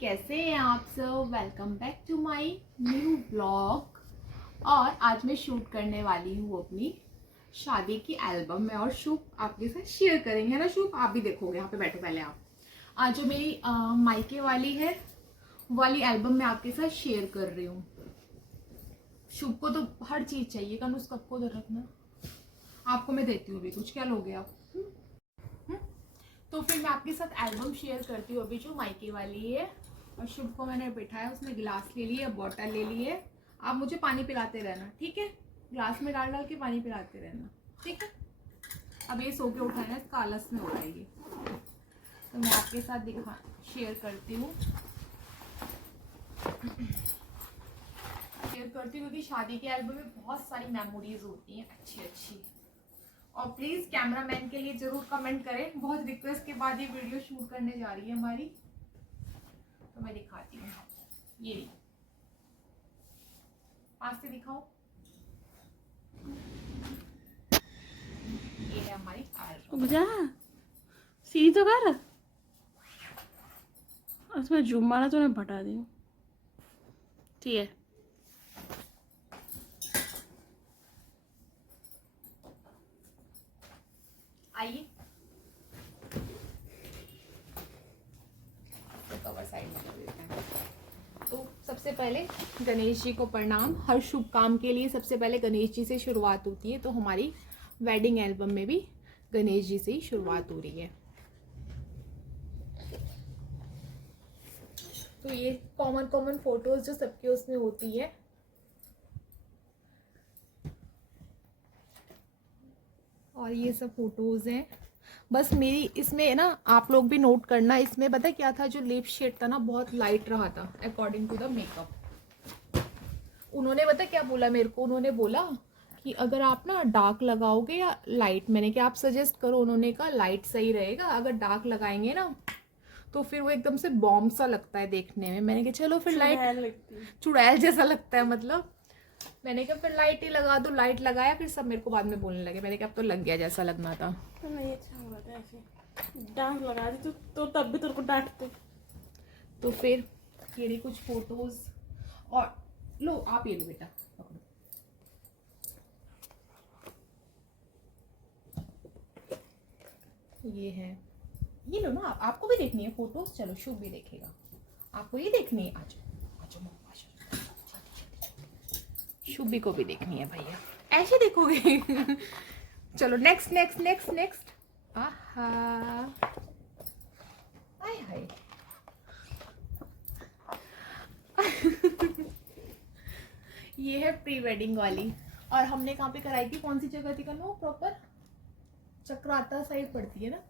कैसे हैं आप सब। Welcome back to my new blog. और आज मैं शूट करने वाली हूँ अपनी शादी की एल्बम में, और शुभ आपके साथ शेयर करेंगे, है ना शुभ? आप भी देखोगे, यहाँ पे बैठो पहले आप। आज जो मेरी मायके वाली है वाली एल्बम मैं आपके साथ शेयर कर रही हूँ। शुभ को तो हर चीज चाहिए, कल उस कप को उधर रखना। आपको मैं देती हूँ अभी कुछ, क्या लोगे आप? तो फिर मैं आपके साथ एल्बम शेयर करती हूँ अभी जो मायके वाली है। और शुभ को मैंने बिठाया, उसने गिलास ले लिए, बॉटल ले लिए। आप मुझे पानी पिलाते रहना, ठीक है? ग्लास में डाल डाल के पानी पिलाते रहना, ठीक है? अब ये सो के उठा है, इसका आलस में उठाएगी। तो मैं आपके साथ शेयर करती हूँ क्योंकि शादी के एल्बम में बहुत सारी मेमोरीज होती हैं अच्छी अच्छी। और प्लीज कैमरामैन के लिए जरूर कमेंट करें, बहुत रिक्वेस्ट के बाद ये वीडियो शूट करने जा रही है हमारी। तो मैं दिखाती हूँ, ये पास से दिखाओ। ये है हमारी एल्बम। सीधी तो कर, उसमें जूम मारा तो मैं बता दी। ठीक है, आइए कवर साइड में कर देते हैं। तो सबसे पहले गणेश जी को प्रणाम। हर शुभ काम के लिए सबसे पहले गणेश जी से शुरुआत होती है, तो हमारी वेडिंग एल्बम में भी गणेश जी से ही शुरुआत हो रही है। तो ये कॉमन फोटोज जो सबके उसमें होती है। और ये सब फोटोज हैं। बस मेरी इसमें ना आप लोग भी नोट करना, इसमें पता क्या था, जो लिप शेड था ना बहुत लाइट रहा था अकॉर्डिंग टू द मेकअप। उन्होंने पता क्या बोला मेरे को, उन्होंने बोला कि अगर आप ना डार्क लगाओगे या लाइट, मैंने क्या आप सजेस्ट करो। उन्होंने कहा लाइट सही रहेगा, अगर डार्क लगाएंगे ना तो फिर वो एकदम से बॉम्ब सा लगता है देखने में। मैंने कहा चलो फिर लाइट, चुड़ैल जैसा लगता है मतलब। मैंने कहा फिर लाइट ही लगा दो। लाइट लगाया, फिर सब मेरे को बाद में बोलने लगे। मैंने कहा अब तो लग गया जैसा लगना था। तो नहीं अच्छा हुआ था ऐसे डांस लगा दी तो तब भी तेरे को डांटते। तो फिर ये कुछ फोटोज। और लो आप ये लो बेटा, पकड़ो। ये है, ये लो ना, आपको भी देखनी है फोटोज। चलो शुभ भी देखेगा, आपको ये देखनी है। आज शुभी को भी देखनी है भैया, ऐसे देखोगे। चलो नेक्स्ट नेक्स्ट नेक्स्ट नेक्स्ट। आहा हाय हाय। ये है प्री वेडिंग वाली। और हमने कहाँ पे कराई थी, कौन सी जगह थी करना, प्रॉपर चक्राता साइड पड़ती है ना,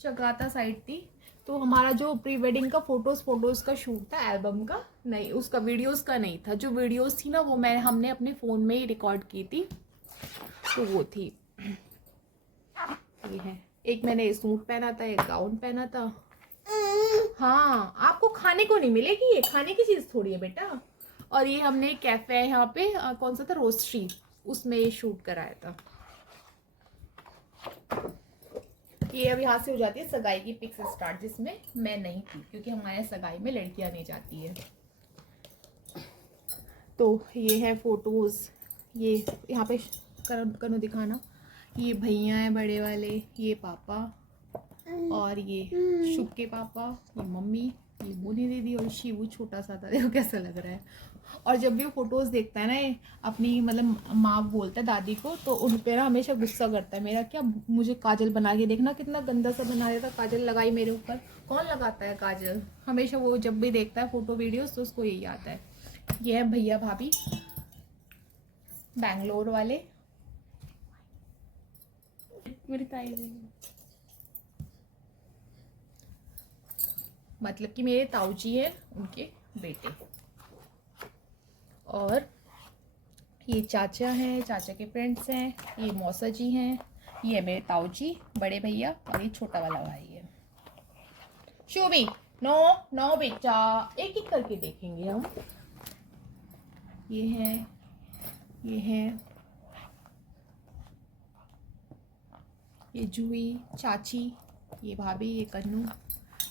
चक्राता साइड थी। तो हमारा जो प्री वेडिंग का फोटोज का शूट था, एल्बम का नहीं, उसका वीडियोस का नहीं था। जो वीडियोस थी ना वो हमने अपने फ़ोन में ही रिकॉर्ड की थी। तो वो थी, ये है। एक मैंने सूट पहना था, एक गाउन पहना था। हाँ आपको खाने को नहीं मिलेगी, ये खाने की चीज़ थोड़ी है बेटा। और ये हमने कैफे है यहाँ पे, कौन सा था, रोस्ट्री, उसमें ये शूट कराया था। ये अभी हाथ से हो जाती है सगाई की पिक्स स्टार्ट, जिसमें मैं नहीं थी क्योंकि हमारे सगाई में लड़कियां नहीं जाती है। तो ये है फोटोज। ये यहाँ पे करो दिखाना। ये भैया हैं बड़े वाले, ये पापा, और ये शुभ के पापा, ये मम्मी, ये मोनी दीदी, और शिवू छोटा सा था, देखो कैसा लग रहा है। और जब भी वो फोटोज देखता है ना अपनी, मतलब माँ बोलता है दादी को, तो उन पर ना हमेशा गुस्सा करता है। मेरा क्या, मुझे काजल बना के देखना, कितना गंदा सा बना देता, काजल लगाई मेरे ऊपर। कौन लगाता है काजल? हमेशा वो जब भी देखता है फोटो वीडियोस तो उसको यही आता है। ये है भैया भाभी बैंगलोर वाले। मेरी ताई मतलब कि मेरे ताऊजी हैं उनके बेटे। और ये चाचा हैं, चाचा के फ्रेंड्स हैं, ये मौसा जी हैं, ये मेरे ताऊजी बड़े भैया, और ये छोटा वाला भाई है। शोभी नो नो बेटा, एक एक करके देखेंगे हम। ये हैं, ये हैं, ये जूही चाची, ये भाभी, ये कन्नू,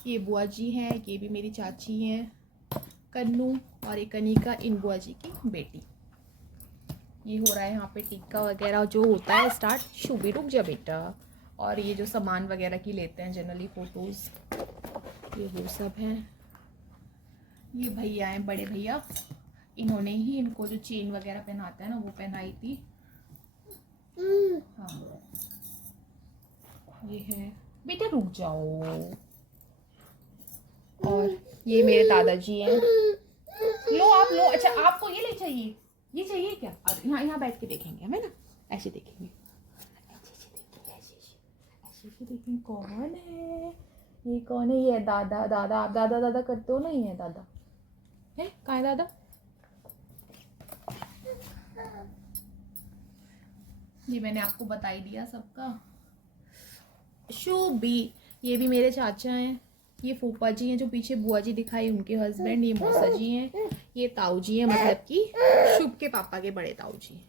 ये बुआ जी हैं, ये भी मेरी चाची हैं कन्नू, और ये कनिका इन बुआ जी की बेटी। ये हो रहा है यहाँ पे टीका वगैरह जो होता है स्टार्ट। शुभी रुक जा बेटा। और ये जो सामान वगैरह की लेते हैं जनरली फोटोज़, ये वो सब हैं। ये भैया हैं, बड़े भैया, इन्होंने ही इनको जो चेन वगैरह पहनाते हैं ना वो पहनाई थी। हाँ ये है बेटा, रुक जाओ। और ये मेरे दादाजी हैं। लो आप लो। अच्छा आपको ये ले चाहिए, ये चाहिए क्या? यहाँ यहाँ बैठ के देखेंगे हमें ना, ऐसे देखेंगे, ऐसे देखेंगे। कौन है ये? कौन है ये? दादा। दादा आप दादा दादा करते हो ना? ये है दादा। है कहाँ है दादा? ये मैंने आपको बता ही दिया सबका। शुभी, ये भी मेरे चाचा हैं, ये फूफा जी हैं जो पीछे बुआ जी दिखाई उनके हस्बैंड, ये मौसा जी हैं, ये ताऊ जी हैं, मतलब कि शुभ के पापा के बड़े ताऊ जी।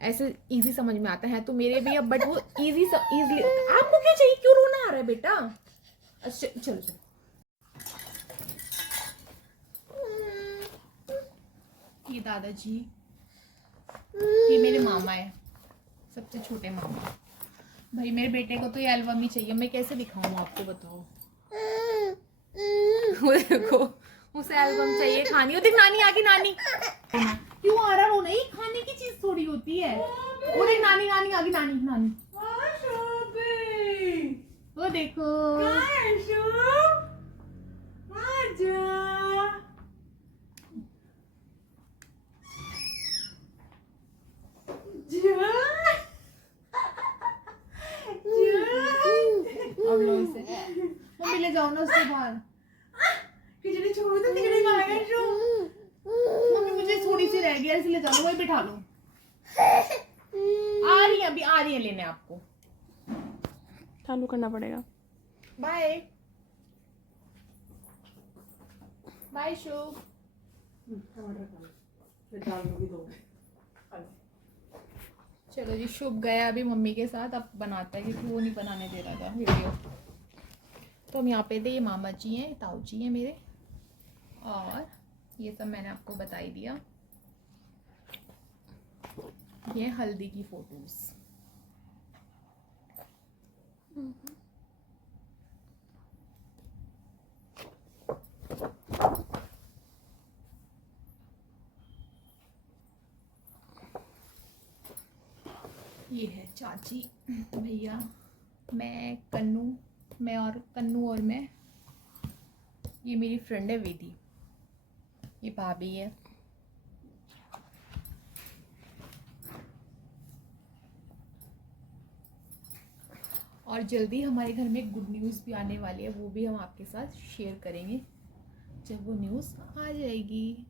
ऐसे इजी समझ में आता है तो मेरे भी अब, बट वो इजीली। आपको क्या चाहिए? क्यों रोना आ रहा है बेटा? अच्छा चलो चलो। ये दादाजी, ये मेरे मामा है, सबसे छोटे मामा। भाई मेरे बेटे को तो ये एल्बम ही चाहिए, मैं कैसे दिखाऊं आपको बताओ। वो देखो, उसे एल्बम चाहिए, खानी होती। नानी आ गई, नानी। क्यों आ रहा रोना? ये खाने की चीज थोड़ी होती है। वो देख नानी, नानी आ गई, नानी नानी। वो देखो अब लो इसे। मम्मी ले जाओ ना उसके बाहर। खिचड़ी छोड़ दो, खिचड़ी खाएगा जो। मम्मी मुझे थोड़ी सी रह गई, इसलिए जाओ, वही बिठा लो। आ रही है अभी, आ रही है लेने आपको। चालू करना पड़ेगा। बाय बाय शुभ। चलो जी, शुभ गया अभी मम्मी के साथ, अब बनाता है क्योंकि वो नहीं बनाने दे रहा था वीडियो। तो हम यहाँ पे थे, ये मामा जी हैं, ताऊ जी हैं मेरे, और ये सब मैंने आपको बता ही दिया। ये हल्दी की फोटोज। ये है चाची, भैया, मैं कन्नू, मैं और कन्नू और मैं। ये मेरी फ्रेंड है विधि, ये भाभी है। और जल्दी हमारे घर में गुड न्यूज़ भी आने वाली है, वो भी हम आपके साथ शेयर करेंगे जब वो न्यूज़ आ जाएगी।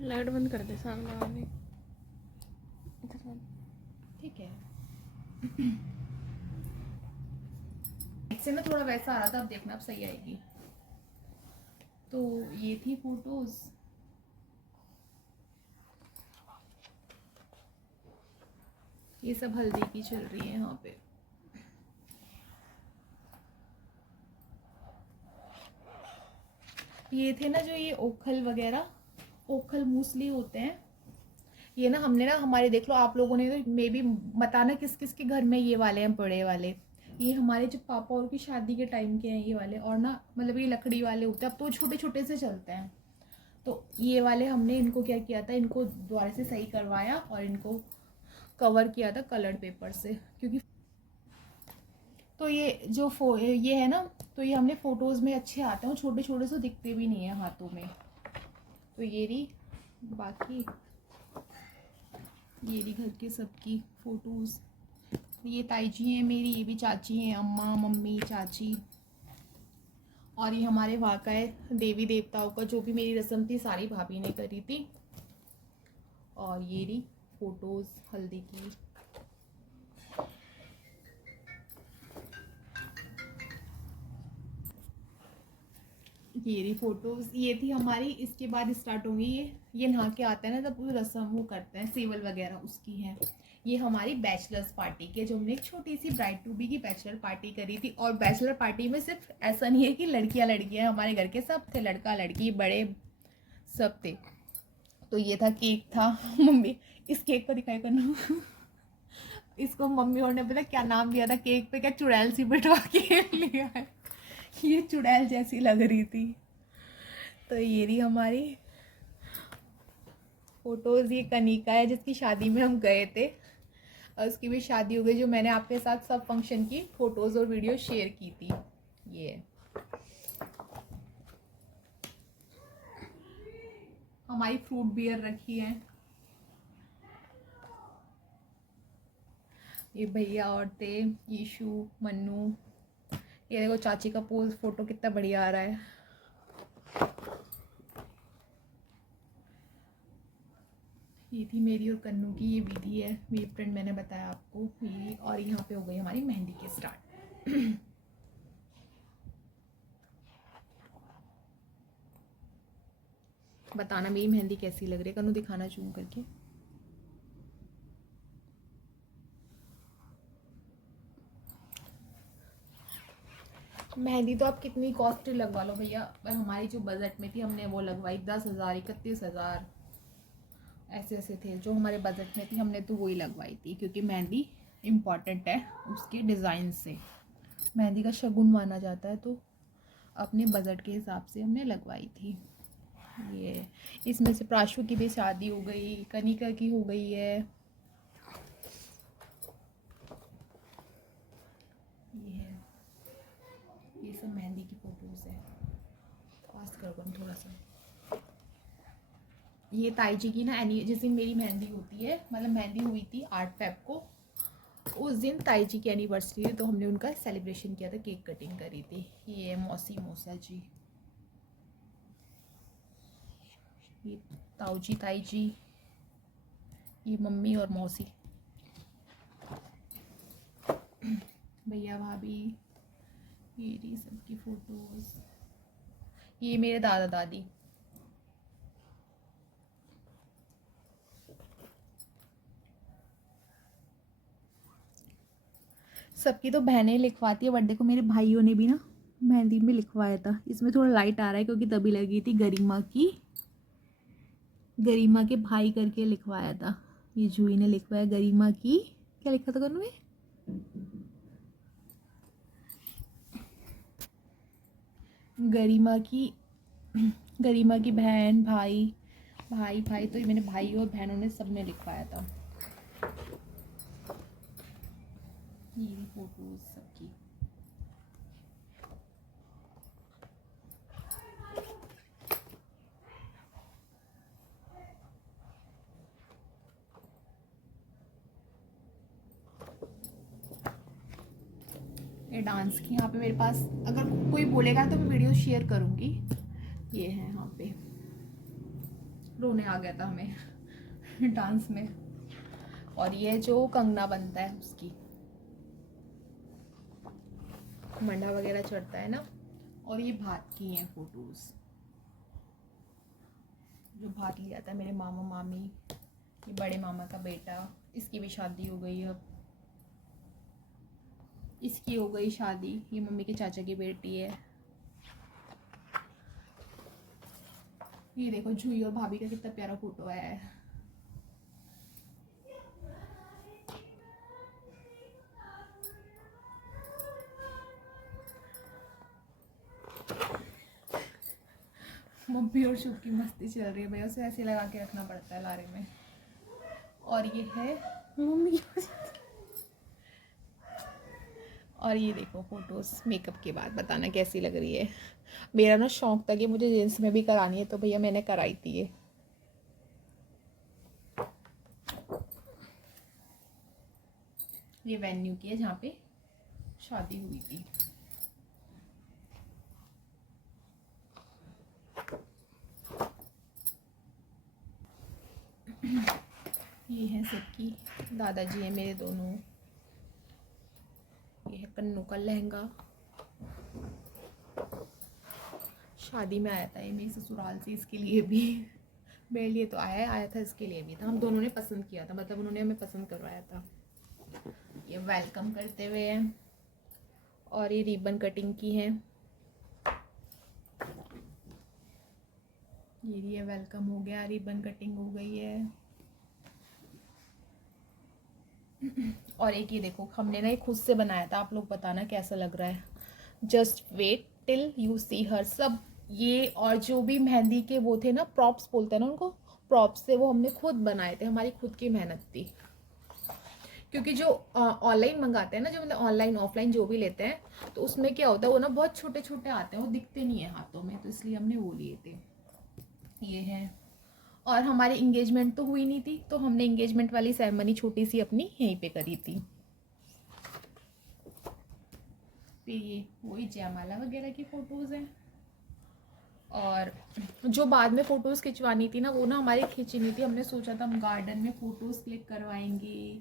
लाइट बंद कर दे सामने वाली। ठीक है। इससे ना थोड़ा वैसा आ रहा था, अब देखना अब सही आएगी। तो ये थी फोटोज। ये सब हल्दी की चल रही है यहाँ पे। ये थे ना जो ये ओखल वगैरह, ओखल मूसली होते हैं ये ना, हमने ना हमारे, देख लो आप लोगों ने तो मे भी बताना किस किस के घर में ये वाले हैं बड़े वाले। ये हमारे जो पापा और की शादी के टाइम के हैं ये वाले, और ना मतलब ये लकड़ी वाले होते हैं, अब तो छोटे छोटे से चलते हैं। तो ये वाले हमने इनको क्या किया था, इनको दोबारा से सही करवाया और इनको कवर किया था कलर्ड पेपर से, क्योंकि तो ये जो ये है ना, तो ये हमने फ़ोटोज़ में अच्छे आते हैं, छोटे छोटे से दिखते भी नहीं है हाथों में। तो ये रही, बाकी ये रही घर के सबकी फ़ोटोज़। ये ताई जी हैं मेरी, ये भी चाची हैं, अम्मा मम्मी चाची। और ये हमारे वहाँ का है देवी देवताओं का, जो भी मेरी रस्म थी सारी भाभी ने करी थी। और ये रही फोटोज हल्दी की। ये रही फोटोज, ये थी हमारी। इसके बाद स्टार्ट होंगी ये नहा के आता है ना तब पूरी रस्म वो करते हैं सेवल वगैरह, उसकी है। ये हमारी बैचलर्स पार्टी के, जो हमने एक छोटी सी ब्राइड टू बी की बैचलर पार्टी करी थी। और बैचलर पार्टी में सिर्फ ऐसा नहीं है कि लड़कियां लड़कियां, हमारे घर के सब थे, लड़का लड़की बड़े सब थे। तो ये था केक था। मम्मी इस केक को दिखाई करना। इसको मम्मी और ने बोला क्या नाम दिया था केक पे, क्या चुड़ैल सी बिठवा के लिया है। ये चुड़ैल जैसी लग रही थी। तो ये रही हमारी फोटोज। ये कनिका है जिसकी शादी में हम गए थे, और उसकी भी शादी हो गई, जो मैंने आपके साथ सब फंक्शन की फोटोज और वीडियो शेयर की थी। ये हमारी फ्रूट बियर रखी है। ये भैया और थे, यीशु मन्नू। ये देखो चाची का पोज फोटो कितना बढ़िया आ रहा है। ये थी मेरी और कन्नू की ये विधि है, मेरी फ्रेंड मैंने बताया आपको ये। और यहाँ पे हो गई हमारी मेहंदी के स्टार्ट। बताना मेरी मेहंदी कैसी लग रही है, कन्नू दिखाना जूम करके। मेहंदी तो आप कितनी कॉस्टली लगवा लो भैया, पर हमारी जो बजट में थी हमने वो लगवाई 10,000 31,000 ऐसे ऐसे थे जो हमारे बजट में थी, हमने तो वही लगवाई थी। क्योंकि मेहंदी इम्पॉर्टेंट है उसके डिज़ाइन से, मेहंदी का शगुन माना जाता है, तो अपने बजट के हिसाब से हमने लगवाई थी। ये इसमें से प्राशु की भी शादी हो गई, कनिका की हो गई है। ये है, ये सब मेहंदी की फोटोज है। पास करो थोड़ा सा। ये ताई जी की ना जिस दिन मेरी मेहंदी होती है, मतलब मेहंदी हुई थी 8 फेब को, उस दिन ताई जी की एनिवर्सरी है, तो हमने उनका सेलिब्रेशन किया था, केक कटिंग करी थी। ये मौसी मौसा जी, ये ताऊ जी ताई जी, ये मम्मी और मौसी, भैया भाभी। ये रही सबकी फोटोज। ये मेरे दादा दादी। सबकी तो बहनें लिखवाती है, बट देखो मेरे भाइयों ने भी ना मेहंदी में लिखवाया था। इसमें थोड़ा लाइट आ रहा है क्योंकि तभी लगी थी गरिमा के भाई करके लिखवाया था। ये जूही ने लिखवाया गरिमा की, क्या लिखा था कौन में, गरिमा की बहन भाई भाई भाई, तो ये मेरे भाई और बहनों ने सब ने लिखवाया था। ये फोटोज सबकी। ये डांस की यहाँ पे मेरे पास, अगर कोई बोलेगा तो मैं वीडियो शेयर करूँगी। ये है यहाँ पे, रोने आ गया था हमें डांस में। और ये जो कंगना बनता है उसकी, मंडा वगैरह चढ़ता है ना। और ये भात की हैं फोटोज, जो भात लिया था मेरे मामा मामी, ये बड़े मामा का बेटा, इसकी भी शादी हो गई अब, इसकी हो गई शादी। ये मम्मी के चाचा की बेटी है। ये देखो जूही और भाभी का कितना प्यारा फोटो आया है। मम्मी और शुभ की मस्ती चल रही है भैया, उसे ऐसे लगा के रखना पड़ता है लारे में। और ये है मम्मी। और ये देखो फोटोज मेकअप के बाद, बताना कैसी लग रही है। मेरा ना शौक था कि मुझे जींस में भी करानी है, तो भैया मैंने कराई थी ये वेन्यू की है जहाँ पे शादी हुई थी। ये है सबकी, दादाजी है मेरे दोनों। ये है कन्नू का लहंगा, शादी में आया था ये मेरे ससुराल से, इसके लिए भी मेरे लिए तो आया था, इसके लिए भी था। हम दोनों ने पसंद किया था, मतलब उन्होंने हमें पसंद करवाया था। ये वेलकम करते हुए हैं और ये रिबन कटिंग की है। ये वेलकम हो गया, रिबन कटिंग हो गई है। और एक ये देखो, हमने ना ये खुद से बनाया था, आप लोग बताना कैसा लग रहा है। Just wait till you see हर। सब ये और जो भी मेहंदी के वो थे ना, प्रॉप्स बोलते हैं ना उनको, प्रॉप्स थे, वो हमने खुद बनाए थे, हमारी खुद की मेहनत थी। क्योंकि जो ऑनलाइन मंगाते हैं ना, जो मतलब ऑनलाइन ऑफलाइन जो भी लेते हैं, तो उसमें क्या होता है, वो ना बहुत छोटे छोटे आते हैं, वो दिखते नहीं है हाथों में, तो इसलिए हमने वो लिए थे। ये है। और हमारी इंगेजमेंट तो हुई नहीं थी, तो हमने इंगेजमेंट वाली सेरेमनी छोटी सी अपनी यहीं पे करी थी। फिर ये वही जयमाला वगैरह की फ़ोटोज़ हैं। और जो बाद में फ़ोटोज़ खिंचवानी थी ना, वो ना हमारी खींची नहीं थी। हमने सोचा था हम गार्डन में फ़ोटोज़ क्लिक करवाएंगे,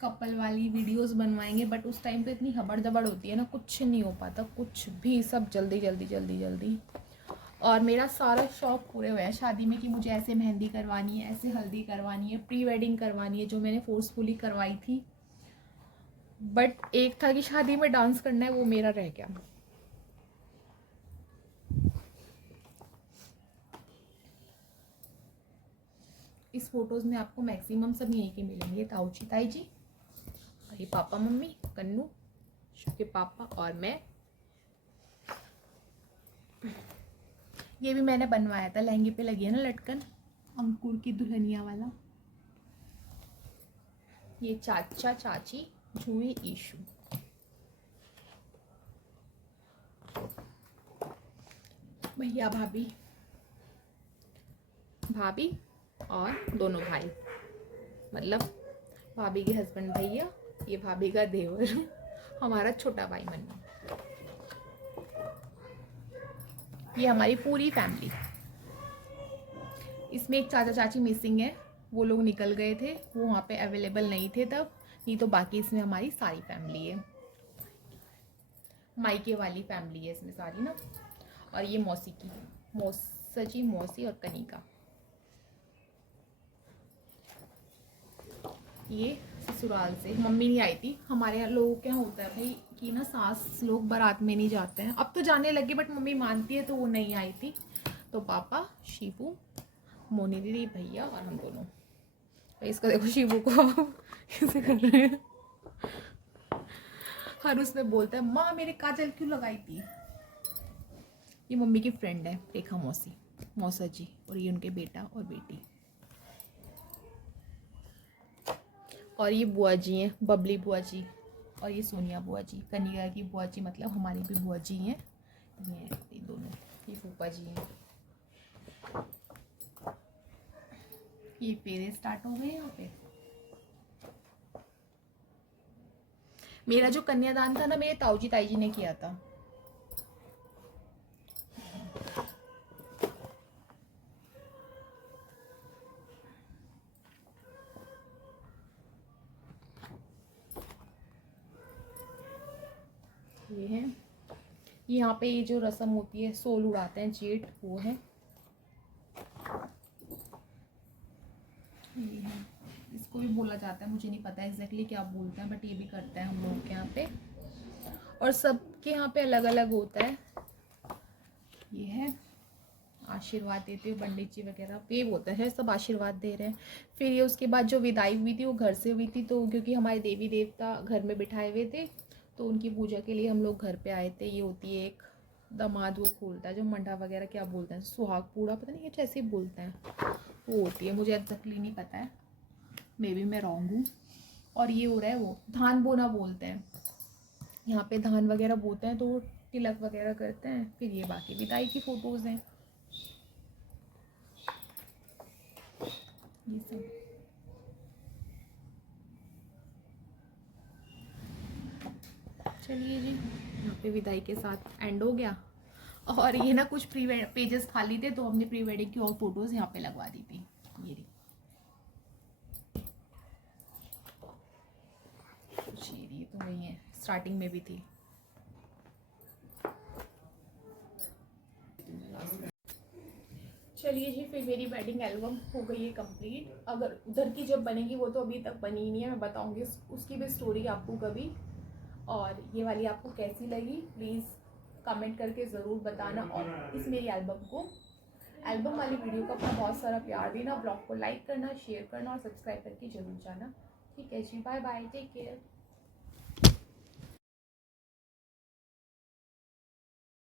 कपल वाली वीडियोस बनवाएंगे, बट उस टाइम पे इतनी हबड़ दबड़ होती है ना, कुछ नहीं हो पाता, कुछ भी, सब जल्दी जल्दी जल्दी जल्दी। और मेरा सारा शौक पूरे हुए हैं शादी में कि मुझे ऐसे मेहंदी करवानी है, ऐसे हल्दी करवानी है, प्री वेडिंग करवानी है, जो मैंने फोर्सफुली करवाई थी। बट एक था कि शादी में डांस करना है, वो मेरा रह गया। इस फोटोज में आपको मैक्सिमम सब यहीं के मिलेंगे, ताऊजी ताई जी, और ये पापा मम्मी, कन्नू के पापा और मैं। ये भी मैंने बनवाया था, लहंगे पे लगी है ना लटकन, अंकुर की दुल्हनिया वाला। ये चाचा चाची, झूही ईशु। भैया भाभी, भाभी और दोनों भाई, मतलब भाभी के हस्बैंड भैया, ये भाभी का देवर, हमारा छोटा भाई मन्नू। ये हमारी पूरी फैमिली। इसमें एक चाचा चाची मिसिंग है, वो लोग निकल गए थे, वो वहाँ पे अवेलेबल नहीं थे तब, नहीं तो बाकी इसमें हमारी सारी फैमिली है, मायके वाली फैमिली है इसमें सारी ना। और ये मौसी की, मौसजी, मौसी और कनिका। ये ससुराल से, मम्मी नहीं आई थी। हमारे यहाँ लोगों के यहाँ होता है भाई कि ना सास लोग बारात में नहीं जाते हैं, अब तो जाने लगे, बट मम्मी मानती है तो वो नहीं आई थी। तो पापा, शिवू, मोनी दीदी, भैया और हम दोनों। इसका देखो शिवू को कैसे कर रहे हैं, हर उसमें बोलता है माँ मेरे काजल क्यों लगाई थी। ये मम्मी की फ्रेंड है रेखा मौसी, मौसा जी, और ये उनके बेटा और बेटी। और ये बुआ जी हैं, बबली बुआ जी, और ये सोनिया बुआ जी, कनिका की बुआ जी, मतलब हमारी भी बुआ जी हैं। ये दोनों, ये फूफा जी हैं। ये फेरे स्टार्ट हो गए यहाँ पे। मेरा जो कन्यादान था ना, मेरे ताऊजी ताई जी ने किया था। ये है, यहाँ पे ये जो रस्म होती है, सोल उड़ाते हैं जेठ, वो है। ये है, इसको भी बोला जाता है, मुझे नहीं पता एग्जैक्टली क्या बोलते हैं, बट ये भी करते हैं हम लोग के यहाँ पे, और सबके यहाँ पे अलग अलग होता है। ये है, आशीर्वाद देते हो पंडित जी वगैरह, ये बोलते हैं सब आशीर्वाद दे रहे हैं। फिर ये उसके बाद जो विदाई हुई थी वो घर से हुई थी, तो क्योंकि हमारे देवी देवता घर में बिठाए हुए थे, तो उनकी पूजा के लिए हम लोग घर पे आए थे। ये होती है एक दामाद वो खोलता है, जो मंडा वगैरह क्या बोलते हैं, सुहाग पूड़ा, पता नहीं कुछ ऐसे ही बोलते हैं, वो होती है, मुझे एग्जैक्टली नहीं पता है, मे बी मैं रॉन्ग हूँ। और ये हो रहा है वो धान बोना बोलते हैं, यहाँ पे धान वगैरह बोते हैं, तो वो तिलक वगैरह करते हैं। फिर ये बाकी विदाई की फ़ोटोज़ हैं, ये सब। चलिए जी, यहाँ पे विदाई के साथ एंड हो गया। और ये ना कुछ प्री पेजेस खाली थे तो हमने प्री वेडिंग की और फोटोज यहाँ पे लगवा दी थी। ये रही कुछ, ये तो वही है, स्टार्टिंग में भी थी। चलिए जी, फिर मेरी वेडिंग एल्बम हो गई है कंप्लीट। अगर उधर की जब बनेगी, वो तो अभी तक बनी ही नहीं है, मैं बताऊंगी उसकी भी स्टोरी आपको कभी। और ये वाली आपको कैसी लगी प्लीज़ कमेंट करके ज़रूर बताना। और इस मेरी एल्बम वाली वीडियो को अपना बहुत सारा प्यार देना। ब्लॉग को लाइक करना, शेयर करना और सब्सक्राइब करके जरूर जाना। ठीक है जी, बाय बाय, टेक केयर।